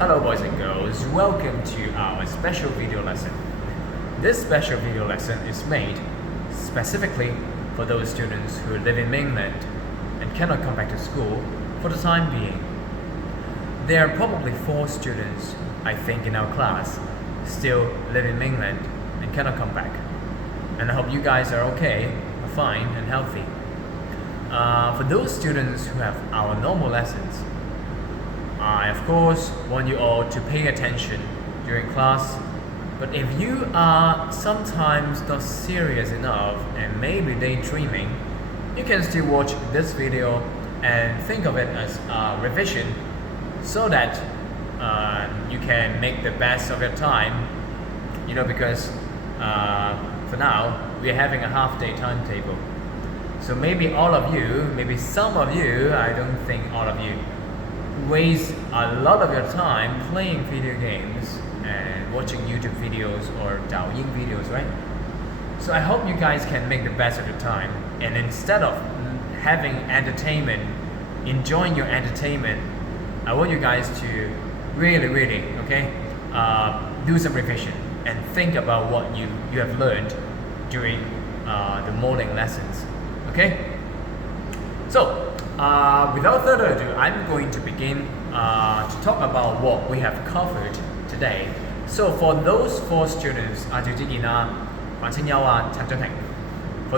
Hello boys and girls, welcome to our special video lesson. This special video lesson is made specifically for those students who live in mainland and cannot come back to school for the time being. There are probably 4 students, I think, in our class still live in mainland and cannot come back. And I hope you guys are okay, fine and healthy. For those students who have our normal lessons, I of course want you all to pay attention during class, but if you are sometimes not serious enough and maybe daydreaming, you can still watch this video and think of it as a revision so that you can make the best of your time, because for now we're having a half-day timetable. So maybe all of you, maybe some of you, I don't think all of you, waste a lot of your time playing video games and watching YouTube videos or Douyin videos, right? So I hope you guys can make the best of your time, and instead of having entertainment, enjoying your entertainment, I want you guys to really, do some revision and think about what you have learned during the morning lessons, okay? So without further ado, I'm going to begin to talk about what we have covered today. So for those 4 students, for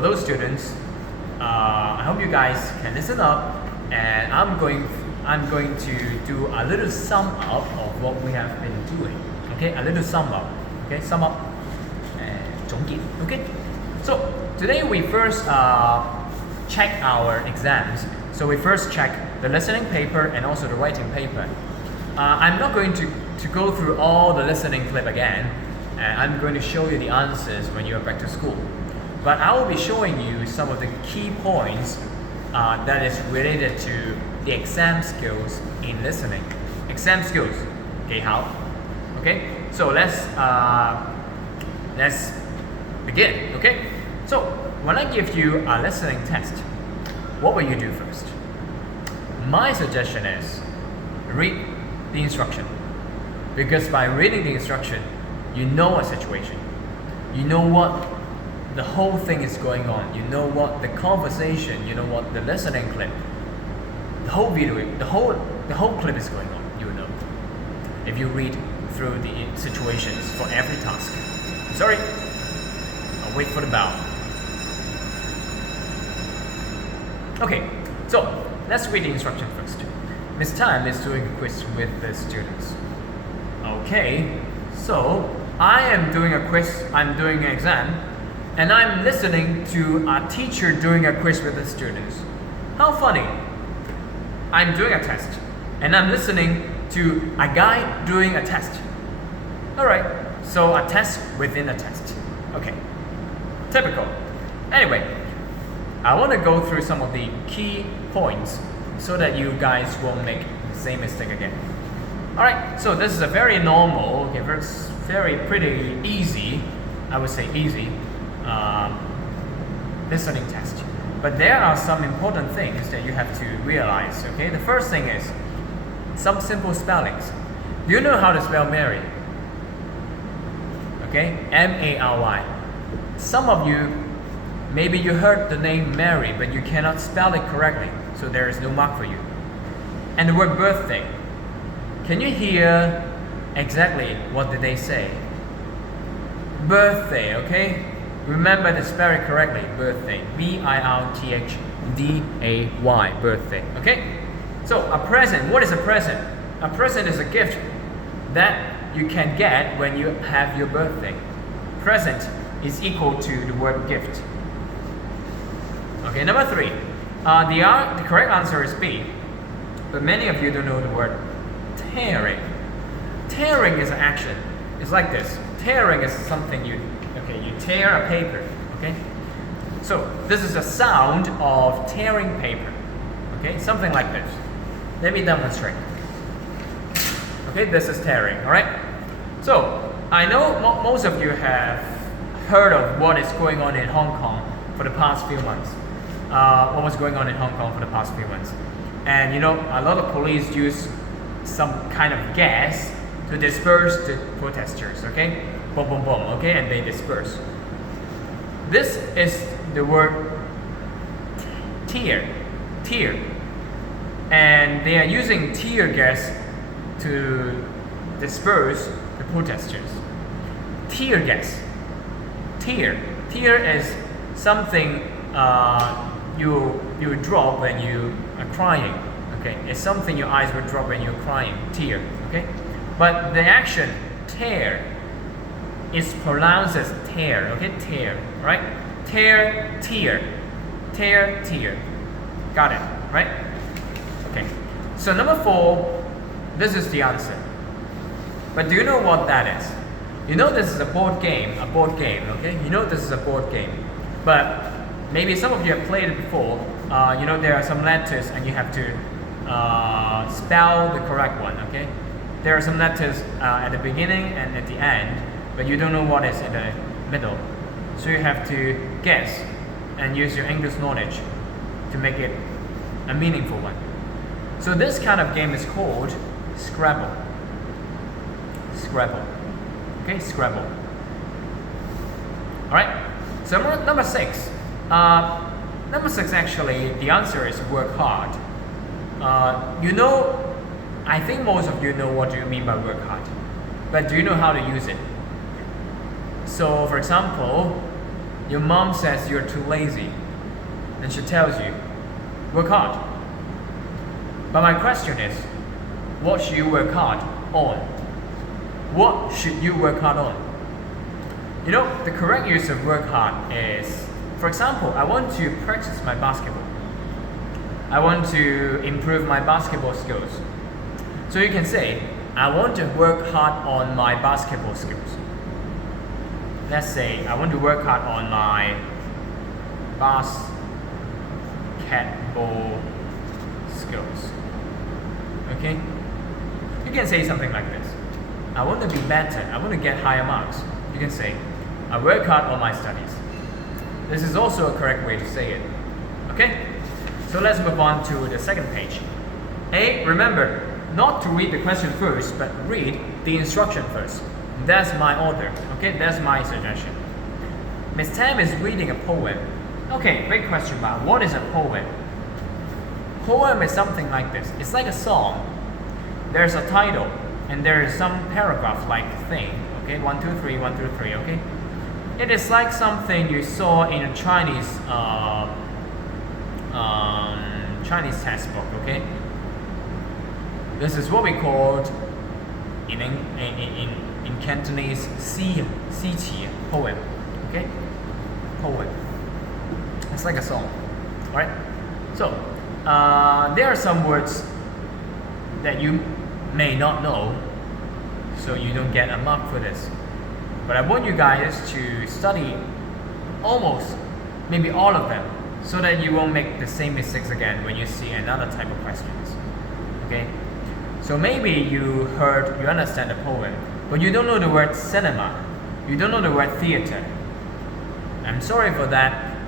those students, I hope you guys can listen up, and I'm going to do a little sum up of what we have been doing. Okay, a little sum up. Okay, sum up and 總結. Okay, so today we first check our exams. So we first check the listening paper and also the writing paper. I'm not going to go through all the listening clip again, and I'm going to show you the answers when you are back to school. But I will be showing you some of the key points that is related to the exam skills in listening. Exam skills, 技巧. Okay, so let's begin. Okay, so when I give you a listening test, what will you do first? My suggestion is read the instruction, because by reading the instruction, you know a situation, you know what the whole thing is going on, you know what the conversation, you know what the listening clip, the whole video, the whole clip is going on. You know if you read through the situations for every task. Sorry, I'll wait for the bell. Okay, so let's read the instruction first. Miss Tan is doing a quiz with the students. Okay, so I am doing a quiz, I'm doing an exam, and I'm listening to a teacher doing a quiz with the students. How funny. I'm doing a test, and I'm listening to a guy doing a test. Alright, so a test within a test. Okay, typical. Anyway, I want to go through some of the key points so that you guys won't make the same mistake again. Alright, so this is a very normal, very pretty easy, I would say easy, listening test. But there are some important things that you have to realize, okay? The first thing is some simple spellings. Do you know how to spell Mary? Okay, M-A-R-Y. Some of you, maybe you heard the name Mary, but you cannot spell it correctly, so there is no mark for you. And the word birthday. Can you hear exactly what did they say? Birthday, okay? Remember to spell it correctly. Birthday. B-I-R-T-H-D-A-Y. Birthday. Okay? So a present. What is a present? A present is a gift that you can get when you have your birthday. Present is equal to the word gift. Okay, number 3. The correct answer is B, but many of you don't know the word tearing. Tearing is an action. It's like this. Tearing is something you tear a paper. Okay, so this is a sound of tearing paper. Okay, something like this. Let me demonstrate. Okay, this is tearing. All right. So I know most of you have heard of what is going on in Hong Kong for the past few months. What was going on in Hong Kong for the past few months? And a lot of police use some kind of gas to disperse the protesters, okay? Boom, boom, boom, okay? And they disperse. This is the word tear. And they are using tear gas to disperse the protesters. Tear gas. Tear is something you drop when you are crying. Okay, it's something your eyes will drop when you're crying. Tear. Okay, but the action tear is pronounced as tear. Okay, tear. Right? Tear. Got it. Right? Okay. So number 4, this is the answer. But do you know what that is? You know this is a board game, okay? You know this is a board game. But maybe some of you have played it before. You know there are some letters and you have to spell the correct one, okay? There are some letters at the beginning and at the end, but you don't know what is in the middle. So you have to guess and use your English knowledge to make it a meaningful one. So this kind of game is called Scrabble. Okay, Scrabble. Alright, so number 6. Number 6 actually, the answer is work hard. You know, I think most of you know what do you mean by work hard. But do you know how to use it? So for example, your mom says you're too lazy. And she tells you, work hard. But my question is, what should you work hard on? What should you work hard on? You know, the correct use of work hard is, for example, I want to practice my basketball. I want to improve my basketball skills. So you can say, I want to work hard on my basketball skills. Let's say, I want to work hard on my basketball skills. Okay? You can say something like this. I want to be better. I want to get higher marks. You can say, I work hard on my studies. This is also a correct way to say it. Okay? So let's move on to the second page. A, remember, not to read the question first, but read the instruction first. That's my order. Okay? That's my suggestion. Miss Tam is reading a poem. Okay, great question, but what is a poem? Poem is something like this. It's like a song. There's a title. And there is some paragraph-like thing, okay? 1, 2, 3, 1, 2, 3, okay? It is like something you saw in a Chinese textbook, okay? This is what we called in Cantonese 詩詞 poem, okay? Poem. It's like a song, alright? So there are some words that you may not know, so you don't get a mark for this. But I want you guys to study almost, maybe all of them, so that you won't make the same mistakes again when you see another type of questions. Okay? So maybe you understand the poem, but you don't know the word cinema. You don't know the word theater. I'm sorry for that.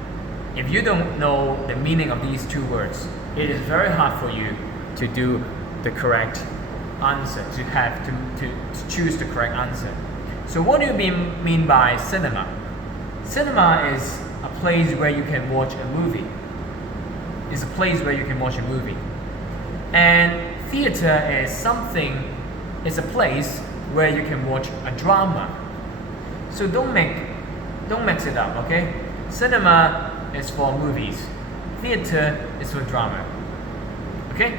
If you don't know the meaning of these two words, it is very hard for you to do the correct answer, to choose the correct answer. So what do you mean by cinema? Cinema is a place where you can watch a movie. It's a place where you can watch a movie. And theater is a place where you can watch a drama. So don't mix it up, okay? Cinema is for movies. Theater is for drama. Okay?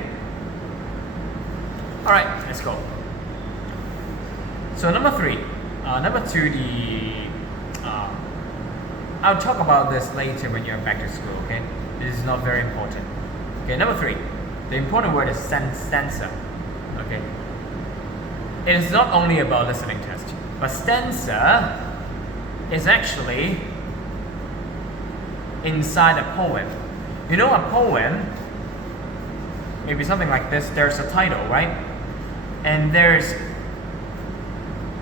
Alright, let's go. So number 3. Number 2, I'll talk about this later when you're back to school, okay? This is not very important. Okay, number 3. The important word is stanza. Okay? It is not only about listening test, but stanza is actually inside a poem. You know, a poem, maybe something like this, there's a title, right? And there's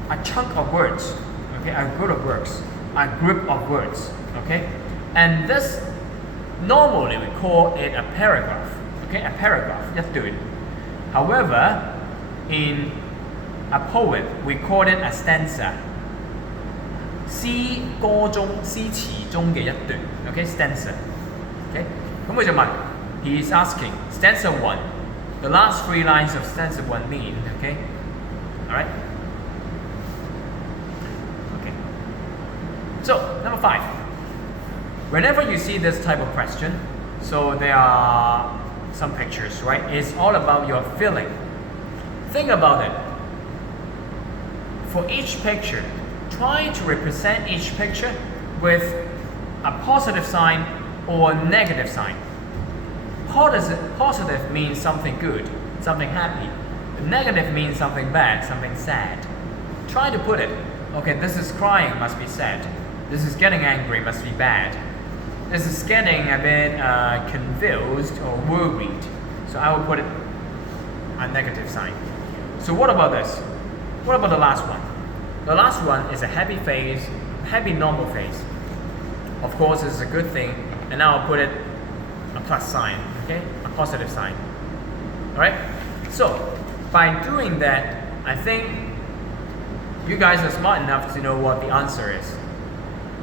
a chunk of words, okay, a group of words, okay? And this, normally we call it a paragraph, okay, a paragraph, let's do it. However, in a poem we call it a stanza. 詩歌中詩詞中嘅一段 ，OK stanza。OK， 咁佢就問 ，he is asking stanza 1, the last 3 lines of stanza 1 mean, okay, alright. Okay. So number 5. Whenever you see this type of question, so there are some pictures, right? It's all about your feeling. Think about it. For each picture, try to represent each picture with a positive sign or negative sign. Positive means something good, something happy. Negative means something bad, something sad. Try to put it. Okay, this is crying, must be sad. This is getting angry, must be bad. This is getting a bit confused or worried. So I will put it a negative sign. So what about this? What about the last one? The last one is a happy face, happy normal face. Of course, it's a good thing, and now I'll put it a plus sign, okay? A positive sign. Alright? So, by doing that, I think you guys are smart enough to know what the answer is.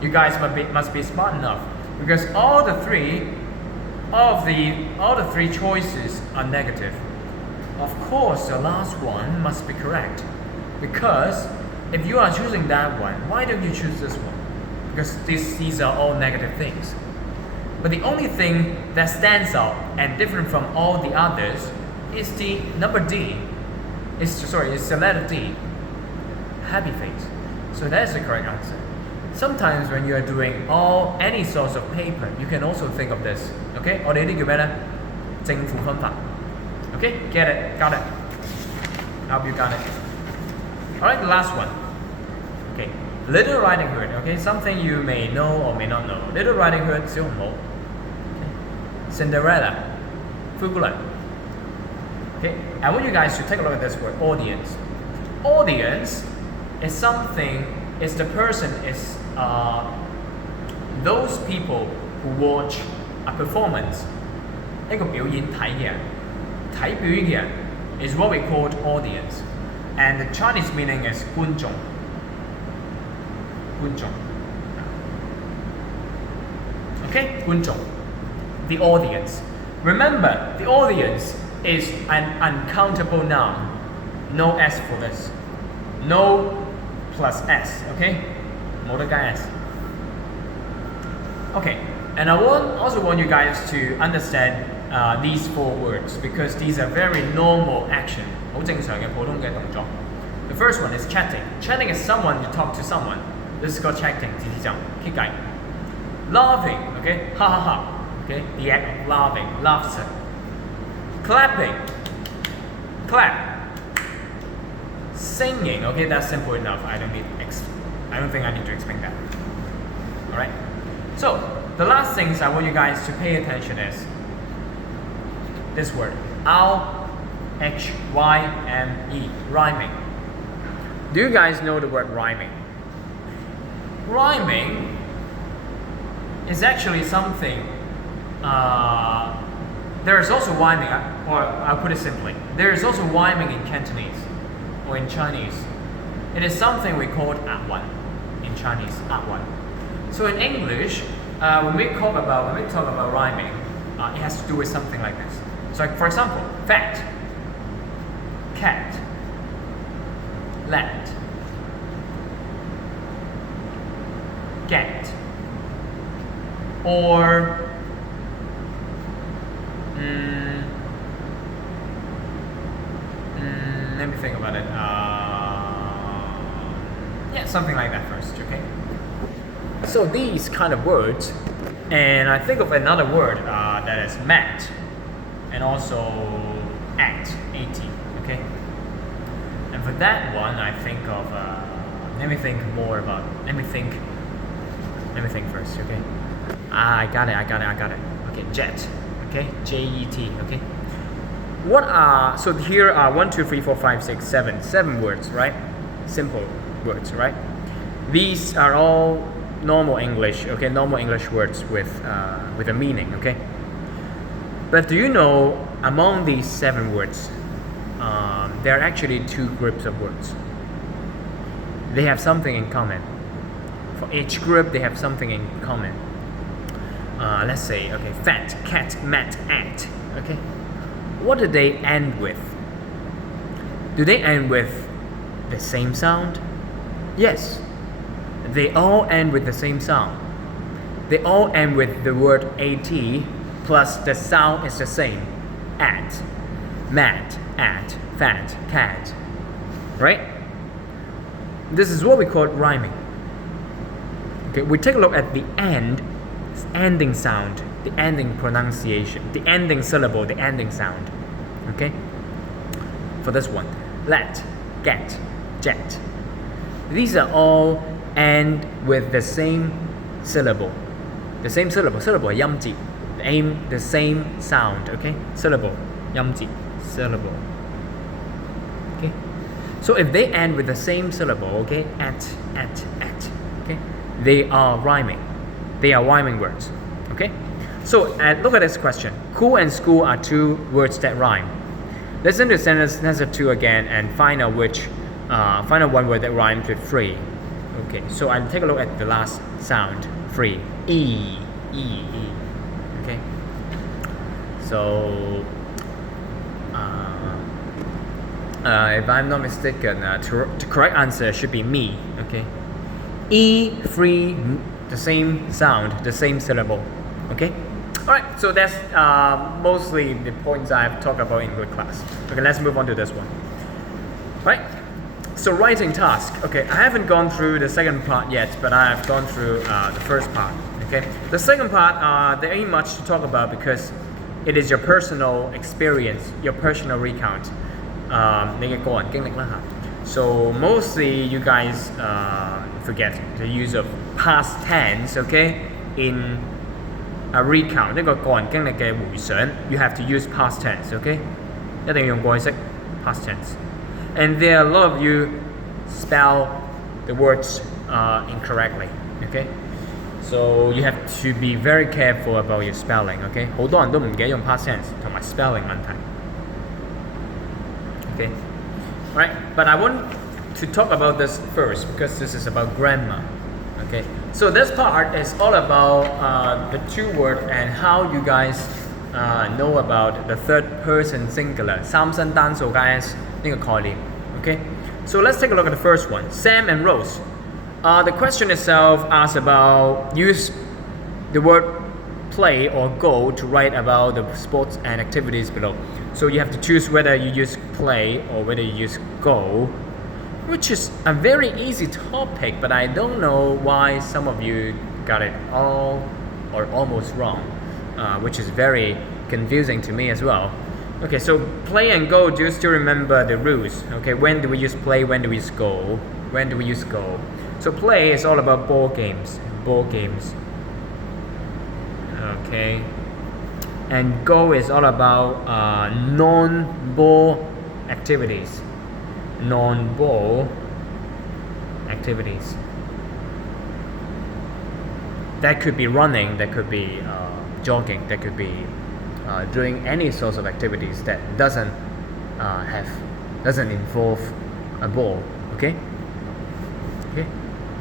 You guys must be smart enough, because all the three choices are negative. Of course, the last one must be correct, because if you are choosing that one, why don't you choose this one? Because these are all negative things. But the only thing that stands out and different from all the others is the number D. It's the letter D. Happy face. So that's the correct answer. Sometimes when you are doing any sorts of paper, you can also think of this. Okay? 我哋呢啲叫咩呢？正負分法。Okay? Get it? Got it? I hope you got it. Alright, the last one. Okay. Little Riding Hood. Okay? Something you may know or may not know. Little Riding Hood, 小紅帽. Okay. Cinderella. 灰姑娘. Okay? I want you guys to take a look at this word, audience. Audience is something, is the person, is those people who watch a performance. 一個表演睇嘅人，睇表演嘅人 is what we call audience. And the Chinese meaning is 觀眾. 觀眾. Okay? 觀眾. The audience. Remember, the audience is an uncountable noun. No S for this. No plus S, okay? 冇得加 S. Okay, and I also want you guys to understand these 4 words because these are very normal action. 好正常嘅普通嘅動作. The first one is chatting. Chatting is someone you talk to someone. This is called chatting. 自己講傾偈. Laughing, okay? Ha ha ha. Okay? The act of laughing, laughter. Clapping. Clap. Singing, okay, that's simple enough. I don't think I need to explain that. Alright? So, the last things I want you guys to pay attention is this word. R-H-Y-M-E. Rhyming. Do you guys know the word rhyming? Rhyming is actually something there is also rhyming, or I'll put it simply. There is also rhyming in Cantonese or in Chinese. It is something we call 押韻 in Chinese, 押韻. So in English, when we talk about rhyming, it has to do with something like this. So like, for example, fat, cat, let, get, or let me think about it. Yeah, something like that first, okay? So these kind of words, and I think of another word that is met, and also at, at, okay? And for that one, I think of, let me think first, okay? I got it. Okay, jet, okay? J-E-T, okay? So here are 1, 2, 3, 4, 5, 6, 7 words, right? Simple words, right? These are all normal English, okay? Normal English words with a meaning, okay? But do you know among these 7 words, there are actually two groups of words. They have something in common. For each group, they have something in common. Let's say, okay, fat, cat, mat, at. Okay, what do they end with? Do they end with the same sound? Yes, they all end with the same sound. They all end with the word at plus the sound is the same. At, mat, at, fat, cat. Right? This is what we call rhyming. Okay, we take a look at the ending sound, the ending pronunciation, the ending syllable, the ending sound. Okay? For this one, let, get, jet. These are all end with the same syllable. The same syllable. Syllable 係音節. The same sound. Okay? Syllable. 音節. Syllable. Okay? So if they end with the same syllable, okay, at, okay, they are rhyming. They are rhyming words. Okay? So look at this question. Cool and school are two words that rhyme. Listen to sentence answer 2 again and find out one word that rhymes with free. Okay, so I'll take a look at the last sound, free. E. Okay. So if I'm not mistaken, the correct answer should be me. Okay. E, free, the same sound, the same syllable. Okay. Alright, so that's mostly the points I've talked about in English class. Okay, let's move on to this one. Right? So writing task. Okay, I haven't gone through the second part yet, but I have gone through the first part. Okay, the second part, there ain't much to talk about because it is your personal experience, your personal recount. 你嘅個人經歷啦嚇. So mostly you guys forget the use of past tense, okay? In a recount, 呢個個人經歷嘅回想 you have to use past tense, okay? 一定要用過去式 past tense. And there are a lot of you spell the words incorrectly, okay? So you have to be very careful about your spelling, okay? 好多人都唔記得用 past tense 同埋 spelling 問題. Okay? Right? But I want to talk about this first because this is about grammar. Okay? So this part is all about the two words and how you guys know about the third person singular 三身單數加 s 呢個概念. Okay? So let's take a look at the first one. Sam and Rose. The question itself asks about use the word play or go to write about the sports and activities below. So you have to choose whether you use play or whether you use go, which is a very easy topic, but I don't know why some of you got it all or almost wrong, which is very confusing to me as well. Okay, so play and go, do you still remember the rules? Okay, when do we use play, when do we use go? When do we use go? So play is all about ball games. Okay. And go is all about non-ball activities. Non-ball activities. That could be running, that could be jogging, that could be doing any sorts of activities that doesn't involve a ball. Okay? Okay.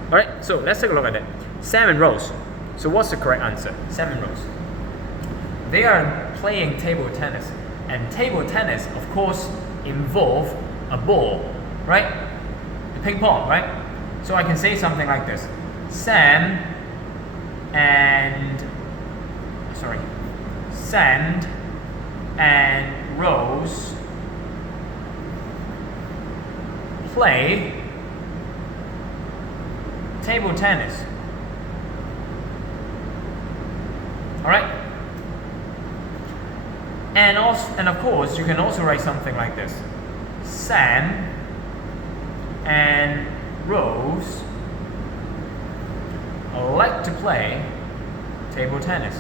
Alright, so let's take a look at it. Sam and Rose. So what's the correct answer? Sam and Rose. They are playing table tennis. And table tennis, of course, involve a ball, right? The ping pong, right? So I can say something like this. Sam and Rose play table tennis. Alright? And of course you can also write something like this. Sam and Rose like to play table tennis.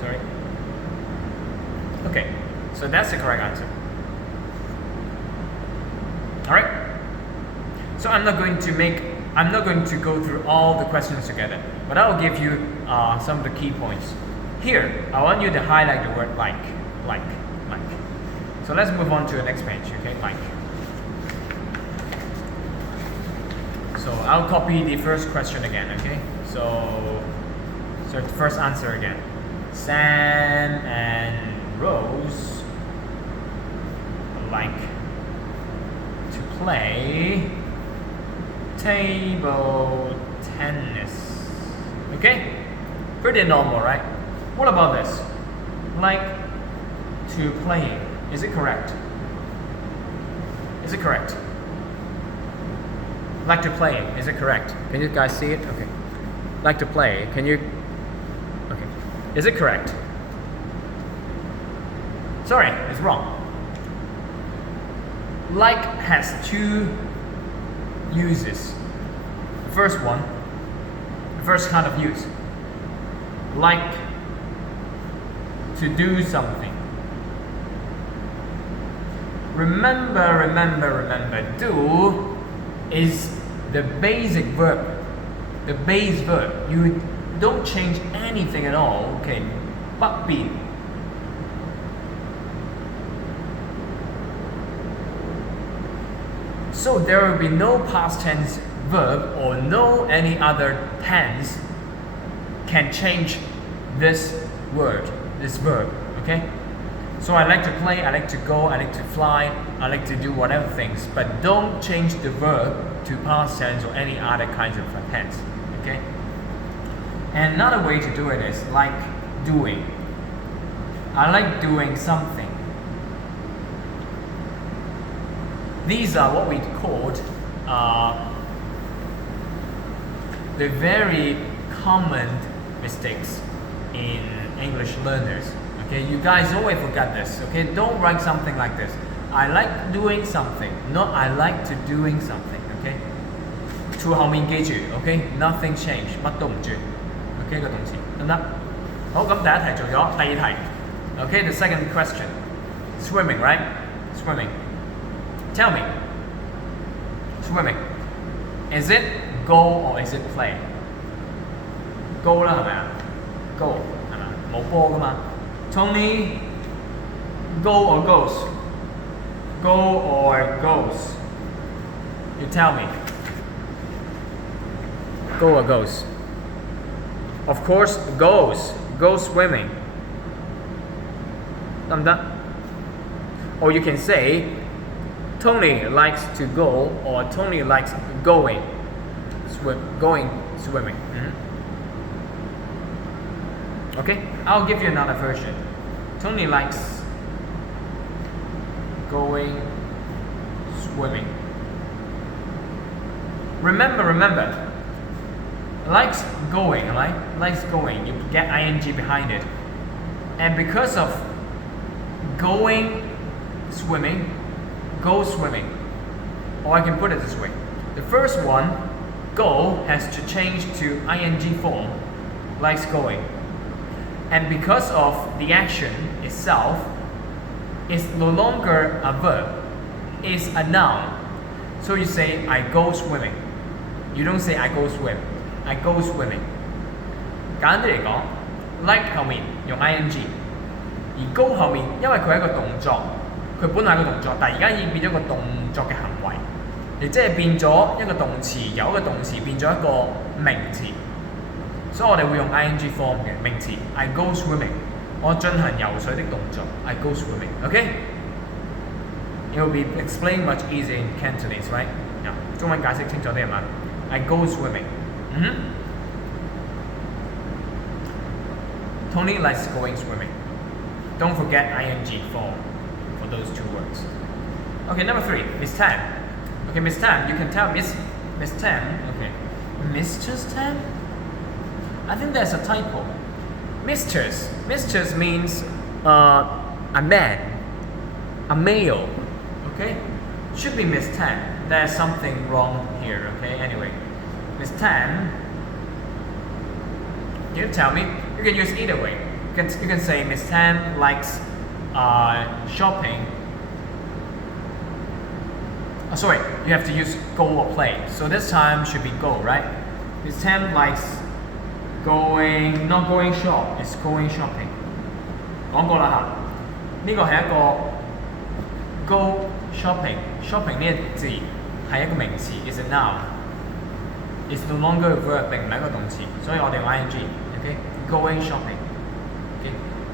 Sorry. Okay, so that's the correct answer. Alright? So I'm not going to go through all the questions together, but I'll give you some of the key points. here, I want you to highlight the word like. So let's move on to the next page, okay, like. So I'll copy the first question again, okay? So the first answer again. Sam and Rose like to play table tennis. Okay? Pretty normal, right? What about this? Like to play. Is it correct? Is it correct? Like to play. Is it correct? Can you guys see it? Okay. Like to play. Can you? Okay. Is it correct? Sorry, it's wrong. Like has two uses. The first one, the first kind of use. Like to do something. Remember, do is the basic verb, the base verb. You don't change anything at all, okay? But be. So there will be no past tense verb or no any other tense can change this word, this verb, okay? So I like to play, I like to go, I like to fly, I like to do whatever things, but don't change the verb to past tense or any other kinds of tense, okay? And another way to do it is like doing. I like doing something. These are what we called the very common mistakes in English learners. Okay, you guys always forget this. Okay, don't write something like this. I like doing something, not I like to doing something. Okay, to後面記住 ，OK， nothing change， 乜都唔轉 ，OK 個動詞得唔得？好，咁第一題做咗，第二題 ，OK the second question, swimming right, swimming. Tell me, swimming, is it go or is it play? Go 啦係咪啊 ？Go 係咪？冇波㗎嘛。Tony, go or goes? Go or goes? You tell me. Go or goes? Of course, goes. Go swimming. 得唔得？ Or you can say, Tony likes to go or Tony likes going swimming. Okay, I'll give you another version. Tony likes going swimming. Remember, likes going, right? Likes going, you get ing behind it. And because of going swimming, go swimming. Or I can put it this way. The first one, go, has to change to ing form, likes going. And because of the action itself, it's no longer a verb, it's a noun. So you say, I go swimming. You don't say, I go swim. I go swimming. 簡單啲嚟講 like 後面用 ing， 而 go 後面因為佢係一個動作，佢本來係一個動作，但係而家已經變咗個動作嘅行為，亦即係變咗一個動詞由一個動詞變咗一個名詞。所以我哋會用 ing form 嘅名詞 I go swimming， 我進行游水的動作 I go swimming， OK？ It will be explained much easier in Cantonese, right? 中文解釋清楚啲係嘛 I go swimming. Tony likes going swimming. Don't forget ing form for those two words. Okay, number 3, Miss Tan. Okay, Miss Tan, you can tell Miss Tan. Okay, Mr. Tan? I think there's a typo. Misters means a man, a male. Okay, should be Miss Tan. There's something wrong here. Okay, anyway, Miss Tan. You tell me. You can use either way. You can say Miss Tan likes shopping. Oh, sorry, you have to use go or play. So this time should be go, right? Miss Tan likes going not going shop is going shopping。講過啦嚇，呢個係一個 go shopping 呢個字係一個名詞 is a noun。It's no longer a verb， 並唔係一個動詞，所以我哋用 ing。OK，going shopping。OK，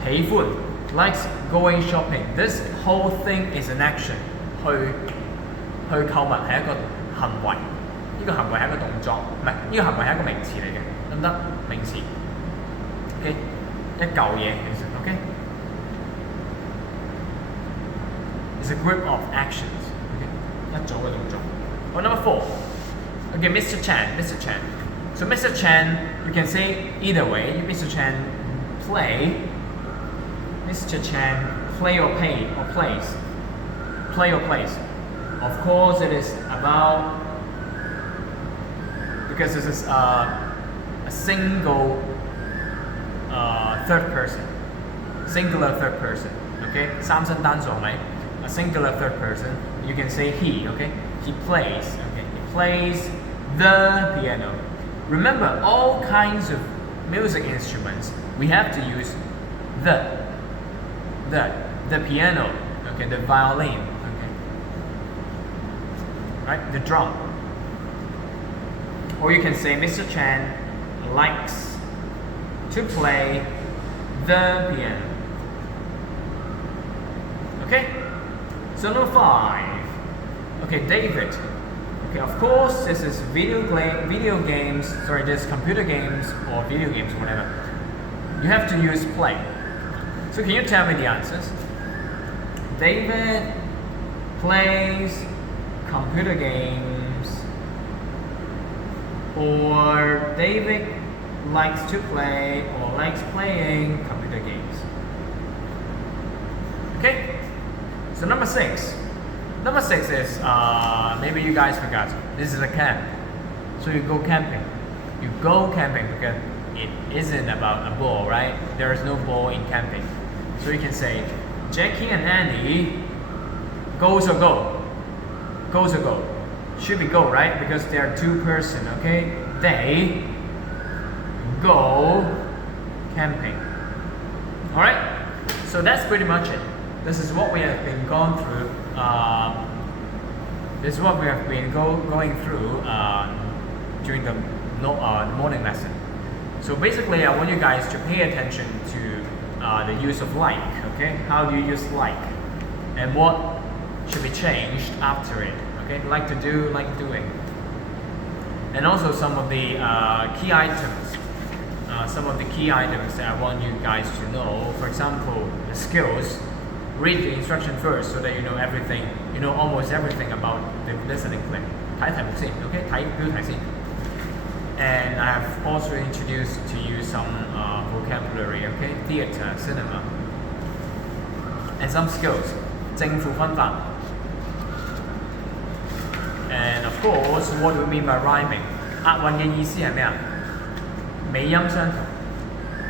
喜歡 likes going shopping。This whole thing is an action。去購物係一個行為，呢個行為係一個動作，唔係呢個行為係一個名詞嚟嘅，得唔得？名詞。OK， 一嚿嘢其實 OK。It's a group of actions。OK， 一組嘅動作。Oh, number 4. Okay, Mr. Chan. So Mr. Chan, you can say either way. Mr. Chan play. Mr. Chan play or pay or plays. Play or plays. Of course, it is about because this is a single third person, singular third person. Okay, 三聲單數係咪？ A singular third person. You can say he. Okay, he plays. Okay, he plays the piano. Remember, all kinds of music instruments we have to use the piano. Okay, the violin. Right, the drum. Or you can say Mr. Chan likes to play the piano. Okay? So number 5. Okay, David. Okay, of course this is video games, sorry, this computer games or video games, whatever. You have to use play. So can you tell me the answers? David plays computer games, or David likes to play or likes playing computer games. Okay, so number 6. Number 6 is maybe you guys forgot. This is a camp. So you go camping. You go camping because it isn't about a ball, right? There is no ball in camping. So you can say Jackie and Annie goes or go. Goes or go. Should be go, right? Because they are two person, okay? They go camping. Alright? So that's pretty much it. This is what we have been going through. This is what we have been going through during the morning lesson. So basically, I want you guys to pay attention to the use of like, okay? How do you use like? And what should be changed after it, okay? Like to do, like doing. And also some of the key items. Some of the key items that I want you guys to know. For example, the skills. Read the instruction first so that you know everything, you know almost everything about the listening clip. 睇題目先 ，OK？ 睇標題先。And I have also introduced to you some vocabulary, okay? Theatre, cinema, and some skills. 正負分法。And of course, what do we mean by rhyming? 押韻嘅意思係咩啊？尾音相同。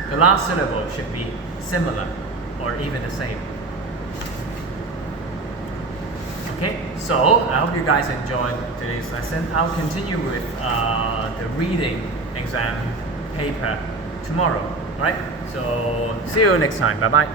The last syllable should be similar or even the same. Okay, so I hope you guys enjoyed today's lesson. I'll continue with the reading exam paper tomorrow. Alright, so see you next time. Bye bye.